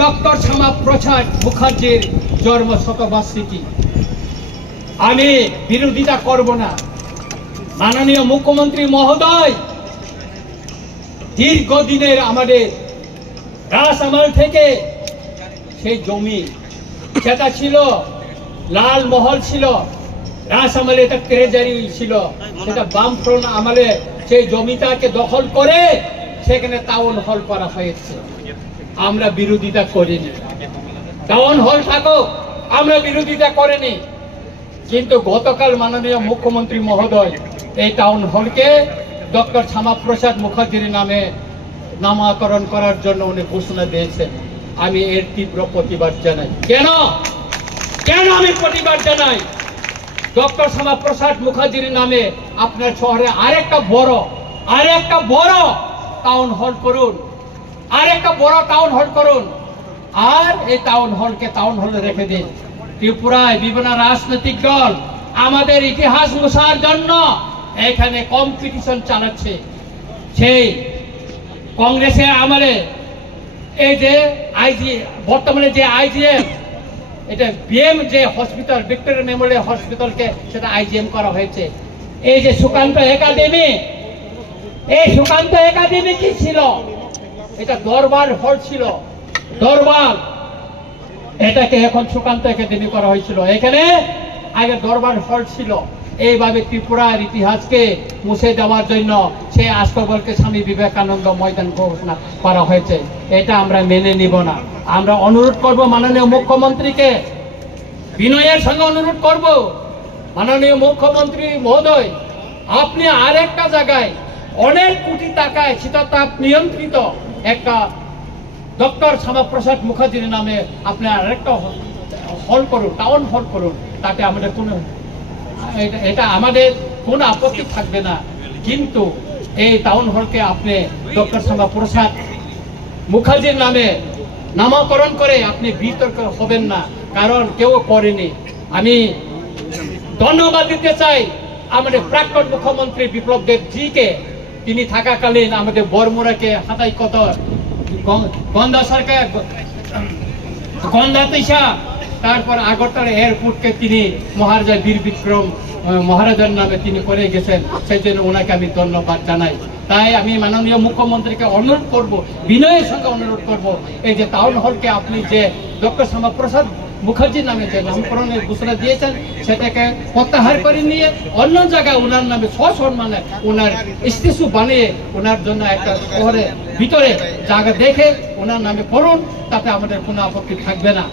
Doctor Shyamaprasad মুখার্জির জন্ম শতবার্ষিকী। আমি বিরোধিতা করব না। মাননীয় মুখ্যমন্ত্রী মহোদয় দীর্ঘদিনের আমাদের রাস আমল থেকে সেই জমি যেটা ছিল লাল মহল ছিল, রাস আমলে এটা ট্রেজারি ছিল, সেটা বামফ্রন্ট আমলে সেই জমিটাকে দখল করে সেখানে টাউন হল করা হয়েছে। আমরা বিরোধিতা করিনি, টাউন হল থাকুক, আমরা বিরোধিতা করিনি। কিন্তু গতকাল মাননীয় মুখ্যমন্ত্রী মহোদয় এই টাউন হলকে ডক্টর শ্যামাপ্রসাদ মুখার্জির নামে নামকরণ করার জন্য উনি ঘোষণা দিয়েছেন। আমি এর তীব্র প্রতিবাদ জানাই। কেন আমি প্রতিবাদ জানাই? ডক্টর শ্যামাপ্রসাদ মুখার্জির নামে আপনার শহরে আরেকটা বড় টাউন হল করুন, আরেকটা বড় টাউন হল করুন, আর এই টাউন হলকে টাউন হলে রেখে দিন। ত্রিপুরায় বিভিন্ন রাজনৈতিক দল আমাদের ইতিহাস মুছার জন্য এখানে কম্পিটিশন চালাচ্ছে। সেই কংগ্রেসের আমলে এই যে বর্তমানে যে আইজিএম, এটা বিএম যে হসপিটাল, ভিক্টোরিয়া মেমোরিয়াল হসপিটালকে সেটা আইজিএম করা হয়েছে। এই যে সুকান্ত একাডেমি, এই সুকান্ত একাডেমি কি ছিল? এটা দরবার হল ছিল, দরবার, এটাকে এখন সুকান্ত একাডেমি করা হয়েছিল। এখানে আগে দরবার হল ছিল। এইভাবে ত্রিপুরার ইতিহাসকে মুছে দেওয়ার জন্য সেই আস্তবলকে স্বামী বিবেকানন্দ ময়দান ঘোষণা করা হয়েছে। এটা আমরা মেনে নিব না। আমরা অনুরোধ করব মাননীয় মুখ্যমন্ত্রীকে, বিনয়ের সঙ্গে অনুরোধ করব, মাননীয় মুখ্যমন্ত্রী মহোদয়, আপনি আরেকটা জায়গায় অনেক কোটি টাকায় শীততাপ নিয়ন্ত্রিত একটা ডক্টর শ্যামাপ্রসাদ মুখার্জির নামে আপনি আরেকটা হল করুন, টাউন হল করুন। তাতে আমাদের এটা আমাদের কোনো আপত্তি থাকবে না। কিন্তু এই টাউন হলকে আপনি ডক্টর শ্যামাপ্রসাদ মুখার্জির নামে নামকরণ করে আপনি বিতর্ক হবেন না, কারণ কেউ করেনি। আমি ধন্যবাদ দিতে চাই আমাদের প্রাক্তন মুখ্যমন্ত্রী বিপ্লব দেবজিকে। তিনি থাকাকালীন আমাদের বরমুড়াকে হাতাই কত গন্ধা সরকার, গন্ধা তিসা, তারপর আগরতলা এয়ারপোর্টকে তিনি মহারাজা বীর বিক্রম মহারাজার নামে তিনি করে গেছেন। সেই জন্য ওনাকে আমি ধন্যবাদ জানাই। তাই আমি মাননীয় মুখ্যমন্ত্রীকে অনুরোধ করব, বিনয়ের সঙ্গে অনুরোধ করব, এই যে টাউন হলকে আপনি যে ডক্টর শ্যামাপ্রসাদ মুখার্জির নামে যে নামকরণের ঘোষণা দিয়েছেন সেটাকে প্রত্যাহার করে নিয়ে অন্য জায়গায় ওনার নামে সসম্মানে ওনার স্ট্যাচু বানিয়ে ওনার জন্য একটা শহরের ভিতরে জায়গা দেখে ওনার নামে করুন, তাতে আমাদের কোনো আপত্তি থাকবে না।